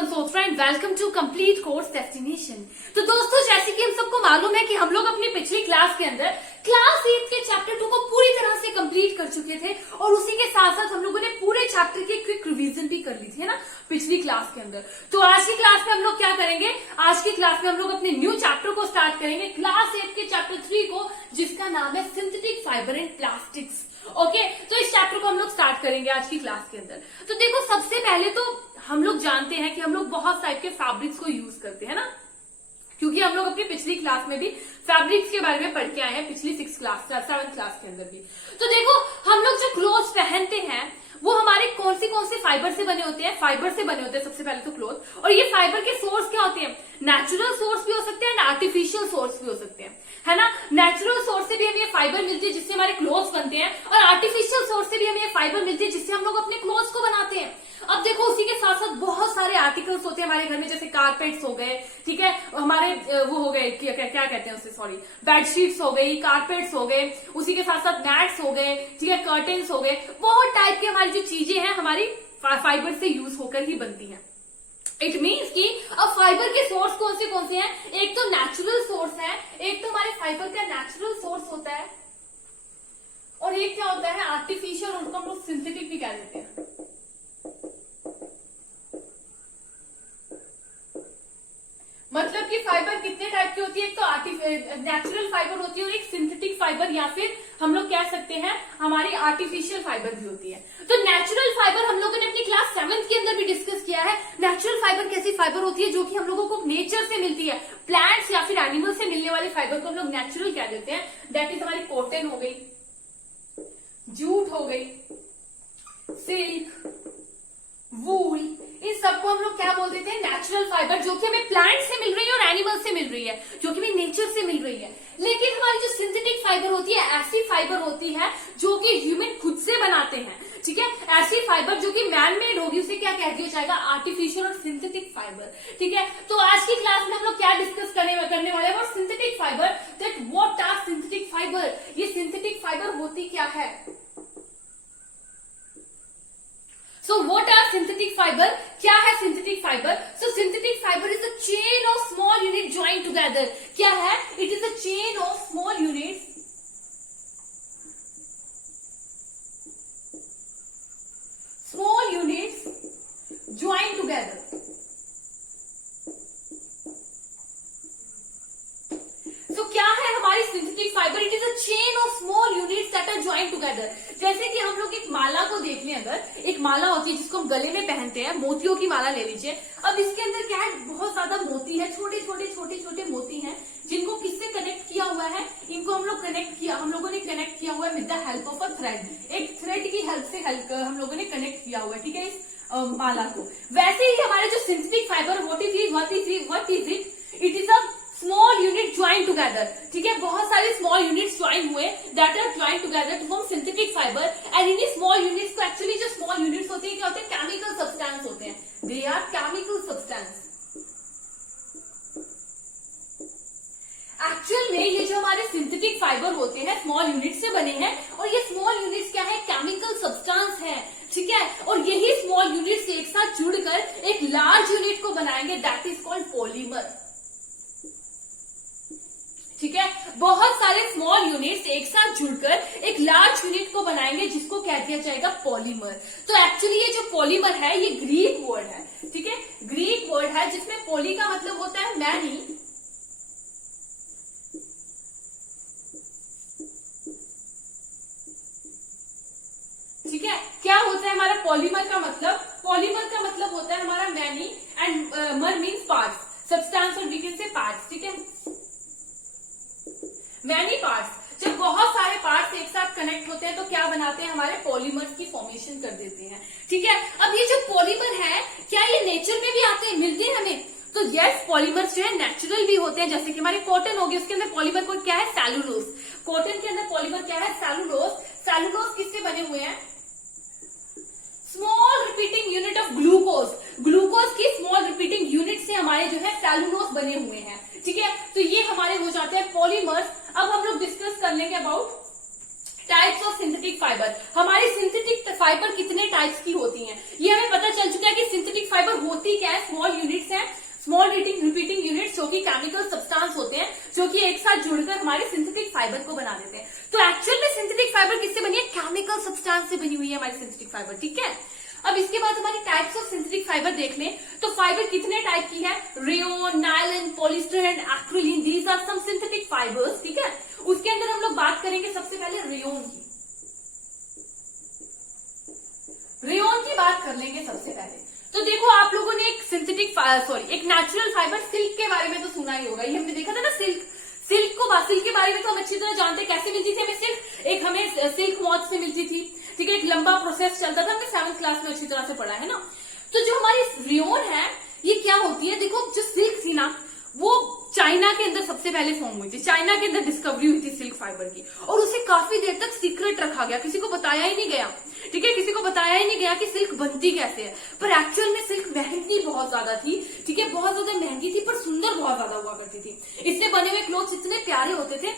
मनसोत्रा and welcome to complete course destination. तो दोस्तों, जैसे कि हम सबको मालूम है कि हम लोग अपनी पिछली क्लास के अंदर क्लास 8 के चैप्टर 2 को पूरी तरह से कंप्लीट कर चुके थे और उसी के साथ साथ हम लोगों ने पूरे चैप्टर की क्विक रिवीजन भी कर ली थी, है ना, पिछली क्लास के अंदर। तो आज की क्लास में हम लोग क्या करेंगे? आज की क्लास में हम लोग अपने न्यू चैप्टर को स्टार्ट करेंगे, क्लास 8 के चैप्टर 3 को, जिसका नाम है synthetic fibre and plastics. Okay, तो इस चैप्टर को हम लोग स्टार्ट करेंगे आज की क्लास के अंदर। तो देखो, सबसे पहले तो हम लोग जानते हैं कि हम लोग बहुत टाइप के फैब्रिक्स को यूज करते हैं ना, क्योंकि हम लोग अपनी पिछली क्लास में भी फैब्रिक्स के बारे में पढ़ के आए हैं, पिछली 7th क्लास के अंदर भी। तो देखो, हम लोग जो क्लोथ्स पहनते हैं वो हमारे कौन से फाइबर से बने होते हैं? फाइबर से बने होते हैं सबसे पहले तो क्लोथ। और ये फाइबर के सोर्स क्या होते हैं? नेचुरल सोर्स भी हो सकते हैं एंड आर्टिफिशियल सोर्स भी हो सकते हैं, है ना। नेचुरल सोर्स से भी हमें ये फाइबर मिलती है जिससे हमारे क्लोथ्स बनते हैं, और आर्टिफिशियल सोर्स से भी हमें ये फाइबर मिलती है जिससे हम लोग अपने क्लोथ्स को बनाते हैं। अब देखो, उसी के साथ साथ बहुत सारे आर्टिकल्स होते हैं हमारे घर में, जैसे कारपेट्स हो गए, ठीक है, हमारे वो हो गए, क्या कहते हैं उसे, सॉरी, बेडशीट्स हो गई, कारपेट्स हो गए, उसी के साथ साथ मैट्स हो गए, ठीक है, कर्टेन्स हो गए। बहुत टाइप की हमारी जो चीजें हैं हमारी फाइबर से यूज होकर ही बनती हैं। इट मीन्स कि अब फाइबर के सोर्स कौन से हैं? एक तो नेचुरल सोर्स है, एक तो हमारे फाइबर का नेचुरल सोर्स होता है, और एक क्या होता है? आर्टिफिशियल, उनको हम लोग सिंथेटिक भी कह देते हैं। मतलब कि फाइबर कितने टाइप की होती है? एक तो नेचुरल फाइबर होती है और एक सिंथेटिक फाइबर, या फिर हम लोग कह सकते हैं हमारी आर्टिफिशियल फाइबर भी होती है। तो नेचुरल फाइबर हम लोगों ने अपनी क्लास 7th के अंदर भी डिस्कस किया है। नेचुरल फाइबर कैसी फाइबर होती है? जो कि हम लोगों को नेचर से मिलती है, प्लांट्स या फिर एनिमल से मिलने वाले फाइबर को हम लोग नेचुरल कह देते हैं। दैट इज हमारी कॉटन हो गई, जूट हो गई, सिल्क, वूल, इन सबको हम लोग क्या बोल देते हैं? नेचुरल फाइबर, जो कि हमें प्लांट से मिल रही है और एनिमल से मिल रही है, जो कि हमें नेचर से मिल रही है। लेकिन हमारी जो सिंथेटिक फाइबर होती है, ऐसी फाइबर होती है जो कि ह्यूमन खुद से बनाते हैं, ठीक है। ऐसी फाइबर जो कि मैन मेड होगी, उसे क्या कह दिया जाएगा? आर्टिफिशियल और सिंथेटिक फाइबर, ठीक है। तो आज की क्लास में हम लोग क्या डिस्कस करने वाले हैं? और synthetic fibre, that what are synthetic fibre, ये सिंथेटिक फाइबर होती क्या है? So what are synthetic fiber? क्या है synthetic fiber? So synthetic fiber is a chain of small units joined together. क्या है? It is a chain of small units joined together. So क्या है हमारी synthetic fiber? It is a chain of small units that are joined together. जैसे कि हम लोग एक माला को देख लें, अगर एक माला होती है जिसको हम गले में पहनते हैं, मोतियों की माला ले लीजिए। अब इसके अंदर क्या है? बहुत ज्यादा मोती है, छोटे छोटे मोती हैं, जिनको किससे कनेक्ट किया हुआ है? इनको हम लोगों ने कनेक्ट किया हुआ है with the help of a thread. एक थ्रेड की हेल्प से हम लोगों ने कनेक्ट किया हुआ है, ठीक है, इस माला को। वैसे ही हमारे जो synthetic fibre, what is it? It is a small unit join together, ठीक है। बहुत सारे स्मॉल यूनिट्स ज्वाइन हुए, that are join together to form synthetic fibre. And इन स्मॉल यूनिट्स को, एक्चुअली जो स्मॉल यूनिट्स होते हैं, क्या होते हैं? केमिकल सब्सटेंस होते हैं। They are chemical substance. Actual में ये जो हमारे सिंथेटिक फाइबर होते हैं स्मॉल यूनिट से बने हैं, और ये स्मॉल यूनिट्स क्या है? केमिकल सब्सटेंस है, ठीक है। और यही स्मॉल यूनिट्स एक साथ जुड़कर एक लार्ज यूनिट को बनाएंगे, दैट इज कॉल्ड पॉलीमर, ठीक है। बहुत सारे स्मॉल यूनिट्स एक साथ जुड़कर एक लार्ज यूनिट को बनाएंगे, जिसको कह दिया जाएगा पॉलीमर। तो एक्चुअली ये जो पॉलीमर है, ये ग्रीक वर्ड है, ठीक है, ग्रीक वर्ड है, जिसमें पॉली का मतलब होता है मैनी, ठीक है। क्या होता है हमारा पॉलीमर का मतलब? पॉलीमर का मतलब होता है हमारा मैनी, एंड मर मीन्स पार्ट्स, सब्सटेंस, और वी कैन से पार्ट्स, ठीक है, मैनी पार्ट्स। जब बहुत सारे पार्ट्स एक साथ कनेक्ट होते हैं तो क्या बनाते हैं? हमारे पॉलीमर्स की फॉर्मेशन कर देते हैं, ठीक है। अब ये जो पॉलीमर है, क्या ये नेचर में भी आते हैं, मिलते हैं हमें? तो यस, पॉलीमर्स जो है नेचुरल भी होते हैं। जैसे कि हमारी कॉटन होगी, उसके अंदर पॉलीमर को क्या है? सेलुलोज। कॉटन के अंदर पॉलीमर क्या है? सेलुलोज। सेलुलोज किससे बने हुए हैं? Small repeating unit of glucose. Glucose की स्मॉल रिपीटिंग यूनिट से हमारे जो है सेलुलोज बने हुए हैं, ठीक है। तो ये हमारे हो जाते हैं पॉलीमर्स। अब हम लोग डिस्कस कर लेंगे about types of synthetic fibre. हमारी सिंथेटिक फाइबर कितने टाइप्स की होती हैं ये हमें पता चल चुका है कि सिंथेटिक फाइबर होती क्या है, स्मॉल यूनिट्स हैं, स्मॉल रिपीटिंग यूनिट्स जो कि केमिकल सब्सटेंस होते हैं जो कि एक साथ जुड़कर हमारे सिंथेटिक फाइबर को बना देते हैं। तो एक्चुअल में सिंथेटिक फाइबर किससे बनी है, केमिकल सब्सटेंस से बनी हुई है हमारी सिंथेटिक फाइबर, ठीक है। अब इसके बाद हमारी टाइप्स ऑफ सिंथेटिक फाइबर देख लें तो फाइबर कितने टाइप की है, rayon, nylon, polyester and acrilan, these are some synthetic fibres, ठीक है। उसके अंदर हम लोग बात करेंगे सबसे पहले रेयोन की। रेयोन की बात कर लेंगे सबसे पहले। तो देखो आप लोगों ने एक एक नेचुरल फाइबर सिल्क के बारे में तो सुना ही होगा, ये हमने देखा था ना सिल्क सिल्क के बारे में तो हम अच्छी तरह जानते हैं। कैसे मिलती थी हमें सिल्क, एक हमें सिल्क मॉथ से मिलती थी, ठीक है, एक लंबा प्रोसेस चलता था, हमने 7th क्लास में अच्छी तरह से पढ़ा है ना। तो जो हमारी रेयोन है ये क्या होती है, देखो जो सिल्क थी ना वो चाइना के अंदर सबसे पहले फॉर्म हुई थी, चाइना के अंदर डिस्कवरी हुई थी सिल्क फाइबर की, और उसे काफी देर तक सीक्रेट रखा गया, किसी को बताया ही नहीं गया, ठीक है, किसी को बताया ही नहीं गया कि सिल्क बनती कैसे है। पर एक्चुअल में सिल्क महंगी बहुत ज्यादा थी, ठीक है, बहुत ज्यादा महंगी थी, पर सुंदर बहुत ज्यादा हुआ करती थी। इससे बने हुए क्लोथ्स इतने प्यारे होते थे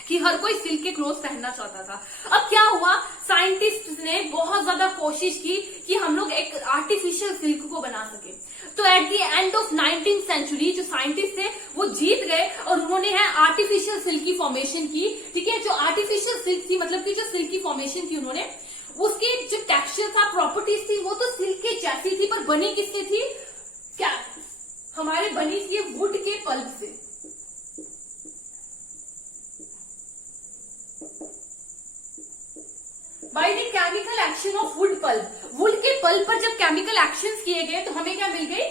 कि हर कोई सिल्क के क्लोथ पहनना चाहता था। अब क्या हुआ, साइंटिस्ट ने बहुत ज्यादा कोशिश की कि हम लोग एक आर्टिफिशियल सिल्क को बना सके। तो at the end of 19th century जो साइंटिस्ट थे वो जीत गए और उन्होंने है आर्टिफिशियल सिल्क की फॉर्मेशन की, ठीक है। जो आर्टिफिशियल सिल्क थी मतलब कि जो सिल्क की फॉर्मेशन की उन्होंने, उसकी जो टेक्सचर था, प्रॉपर्टीज थी, वो तो सिल्क के जैसी थी, पर बनी किससे थी, क्या हमारे बनी थी वुड के पल्प से। By the chemical action of wood pulp, would के पल्प पर जब केमिकल एक्शंस किए गए तो हमें क्या मिल गई,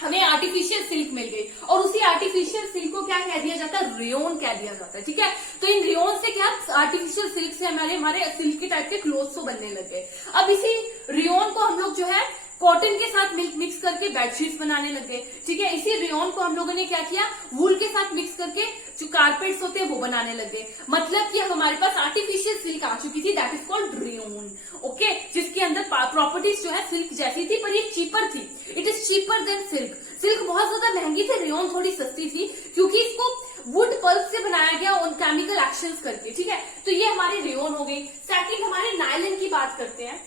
हमें आर्टिफिशियल सिल्क मिल गई, और उसी आर्टिफिशियल सिल्क को क्या कह दिया जाता है, रेयोन कह दिया जाता है, ठीक है। तो इन रेयोन से क्या, आर्टिफिशियल सिल्क से हमारे सिल्क के टाइप के क्लोथ्स तो बनने लग गए। अब इसी रेयोन को हम लोग जो है कॉटन के साथ मिक्स करके बेडशीट्स बनाने लगे, ठीक है। इसी रेयोन को हम लोगों ने क्या किया, वूल के साथ मिक्स करके जो कारपेट्स होते हैं वो बनाने लगे। मतलब कि हमारे पास आर्टिफिशियल सिल्क आ चुकी थी, that is called rayon, okay, जिसके अंदर प्रॉपर्टीज जो है सिल्क जैसी थी, पर ये चीपर थी, it is cheaper than silk. Silk बहुत ज्यादा महंगी थी, रेयोन थोड़ी सस्ती थी, क्योंकि इसको वुड पल्प से बनाया गया उन केमिकल एक्शंस करके, ठीक है। तो ये हमारी रेयोन हो गई। सेकंड हमारे नायलन की बात करते हैं।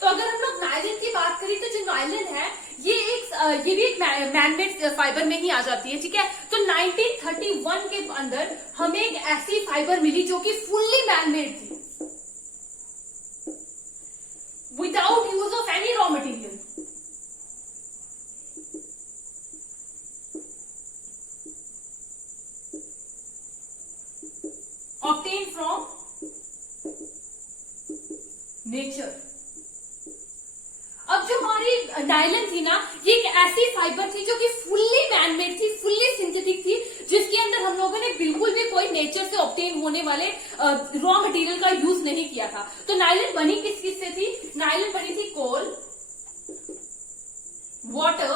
तो अगर हम लोग नायलन की बात करें तो जो नायलन है ये भी एक मैनमेड फाइबर में ही आ जाती है, ठीक है। तो 1931 के अंदर हमें एक ऐसी फाइबर मिली जो कि फुल्ली मैनमेड थी, without use of any raw material. Obtain from nature. अब जो हमारी नायलन थी ना, ये एक ऐसी फाइबर थी जो कि फुल्ली मैनमेड थी, फुल्ली सिंथेटिक थी, जिसके अंदर हम लोगों ने बिल्कुल भी कोई नेचर से ऑब्टेन होने वाले रॉ मटेरियल का यूज नहीं किया था। तो नायलन बनी किस से थी, नायलन बनी थी कोल, वाटर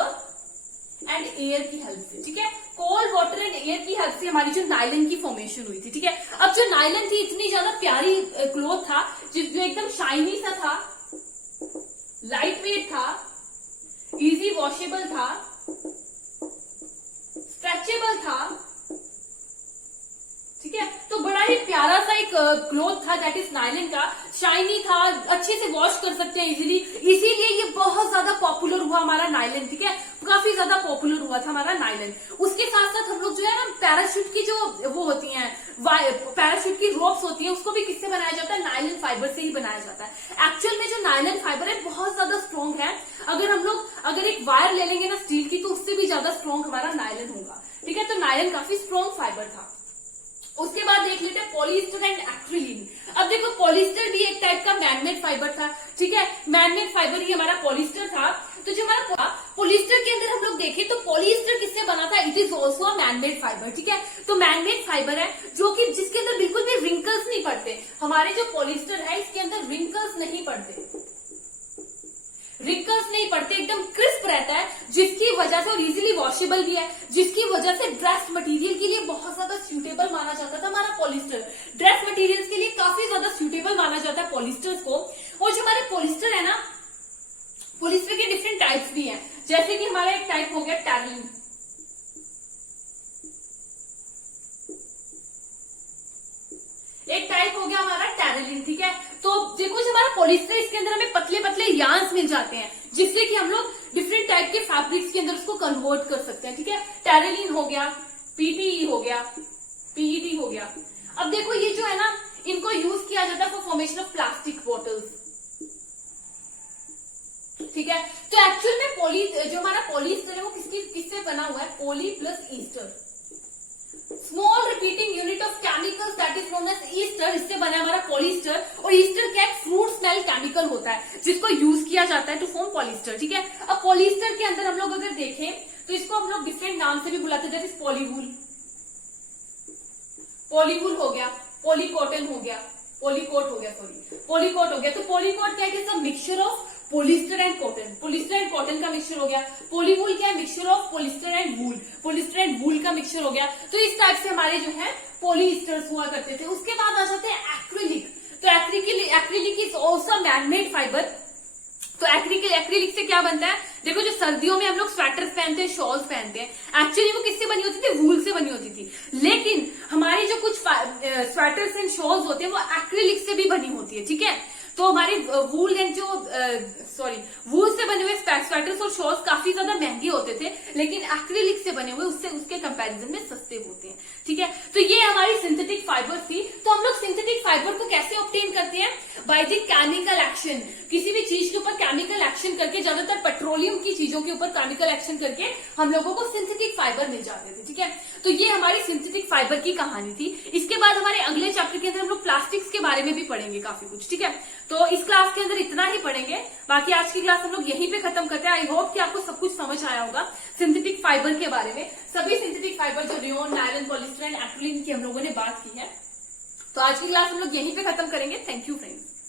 एंड एयर की हेल्प से, ठीक है। कोल, वाटर एंड एयर की हेल्प से हमारी जो नायलन की फॉर्मेशन हुई थी, ठीक है। अब जो नायलन थी इतनी ज्यादा प्यारी क्लोथ था, जो एकदम शाइनी सा था, लाइट वेट था, इजी वॉशेबल था, स्ट्रेचेबल था, ठीक है। तो बड़ा ही प्यारा सा एक क्लोथ था, दैट इज नायलन का, शाइनी था, अच्छे से वॉश कर सकते हैं इजीली, इसीलिए ये बहुत ज्यादा पॉपुलर हुआ हमारा नायलन, ठीक है, काफी ज्यादा पॉपुलर हुआ था हमारा नायलन। उसके साथ साथ हम लोग जो है ना पैराशूट की जो वो होती हैं, पैराशूट की रोप्स होती हैं, उसको भी किससे बनाया जाता है, नायलन फाइबर से ही बनाया जाता है। एक्चुअल में जो नायलन फाइबर है बहुत ज्यादा स्ट्रॉन्ग है, अगर हम लोग एक वायर ले लेंगे ना स्टील की, तो उससे भी ज्यादा स्ट्रॉन्ग हमारा नायलन होगा, ठीक है। तो नायलन काफी स्ट्रॉन्ग फाइबर था। उसके बाद देख लेते हैं पॉलिएस्टर एंड एक्रिलिन। अब देखो पॉलिएस्टर भी एक टाइप का मैनमेड फाइबर था, ठीक है, मैनमेड फाइबर ही हमारा पॉलिएस्टर था। तो जो हमारा पॉलिएस्टर के अंदर हम लोग देखें तो पॉलिएस्टर किससे बना था, it is also a manmade fibre, ठीक है। तो मैनमेड फाइबर है जो कि जिसके अंदर बिल्कुल भी रिंकल्स नहीं पड़ते। हमारे जो पॉलिएस्टर है इसके अंदर रिंकल्स नहीं पड़ते, रिंकल्स नहीं पड़ते, एकदम क्रिस्प रहता है, जिसकी वजह से, और इजीली वॉशेबल भी है, जिसकी वजह से ड्रेस मटेरियल के लिए बहुत ज्यादा सूटेबल माना जाता था हमारा पॉलिएस्टर। ड्रेस मटेरियल्स के लिए काफी ज्यादा सूटेबल माना जाता है पॉलिएस्टर्स को। और जो हमारे पॉलिएस्टर है ना, पॉलिएस्टर के डिफरेंट टाइप्स भी हैं, जैसे कि हमारा एक टाइप हो गया टैरलिन, टाइप हो गया हमारा टेरेलिन, ठीक है। तो देखो जो हमारा पॉलिस्टर, इसके अंदर हमें पतले पतले यार्न्स मिल जाते हैं, जिससे कि हम लोग डिफरेंट टाइप के फैब्रिक्स के अंदर उसको कन्वर्ट कर सकते हैं, ठीक है। टेरेलिन हो गया, पीटीई हो गया, पीईटी हो गया। अब देखो ये जो है ना, इनको यूज किया जाता है for formation of plastic bottles, ठीक है। तो एक्चुअल में जो हमारा पॉलिस्टर है वो किससे बना हुआ है, poly plus ester, small repeating unit of chemicals that is known as ester, इससे बना है हमारा पॉलिस्टर। और ईस्टर क्या है, फ्रूट स्मेल केमिकल होता है जिसको यूज किया जाता है टू फॉर्म पॉलिस्टर, ठीक है। अब पॉलिस्टर के अंदर हम लोग अगर देखें तो इसको हम लोग डिफरेंट नाम से भी बुलाते हैं, जैसे पॉलीवूल, पॉलीवूल हो गया, पॉलीकॉटन हो गया, पॉलीकोट हो गया, सॉरी पॉलीकोट हो गया। तो पॉलीकोट क्या है, सब mixture of polyester and cotton, polyester and cotton का मिक्सचर हो गया। पॉलीवूल क्या है, mixture of polyester and wool, polyester and wool का मिक्सचर हो गया। तो इस टाइप से हमारे जो है पॉलीस्टर्स हुआ करते थे। उसके बाद आ जाते हैं एक्रिलिक। तो acrylic is also manmade fibre. तो एक्रिलिक से क्या बनता है, देखो जो सर्दियों में हम लोग स्वेटर्स पहनते हैं, शॉल्स पहनते हैं, एक्चुअली वो किससे बनी होती थी, वूल से बनी होती थी। लेकिन हमारी जो कुछ स्वेटर्स एंड शॉल्स होते हैं वो एक्रिलिक से भी बनी होती है, ठीक है। तो हमारे वूल एंड वूल से बने हुए स्वेटर्स और शॉल्स काफी ज्यादा महंगे होते थे, लेकिन एक्रिलिक से बने हुए उसके कंपैरिजन में सस्ते होते हैं, ठीक है। तो ये हमारी सिंथेटिक फाइबर थी। तो हम लोग सिंथेटिक फाइबर को कैसे ऑब्टेन करते हैं, बाय द केमिकल एक्शन। किसी भी चीज के ऊपर केमिकल एक्शन करके, ज्यादातर पेट्रोलियम की चीजों के ऊपर केमिकल एक्शन करके हम लोगों को सिंथेटिक फाइबर मिल जाते थे, ठीक है। तो ये हमारी सिंथेटिक फाइबर की कहानी थी। इसके बाद हमारे अगले चैप्टर के अंदर हम लोग प्लास्टिक्स के बारे में भी पढ़ेंगे काफी कुछ, ठीक है। तो इस क्लास के अंदर इतना ही पढ़ेंगे, बाकी आज की क्लास हम लोग यहीं पे खत्म करते हैं। आई होप कि आपको सब कुछ समझ आया होगा सिंथेटिक फाइबर के बारे में। सभी सिंथेटिक फाइबर जो रेयॉन, नायलॉन, पॉलिस्टर एंड एक्रिलिन की हम लोगों ने बात की है। तो आज की क्लास हम लोग यहीं पे खत्म करेंगे। Thank you friends.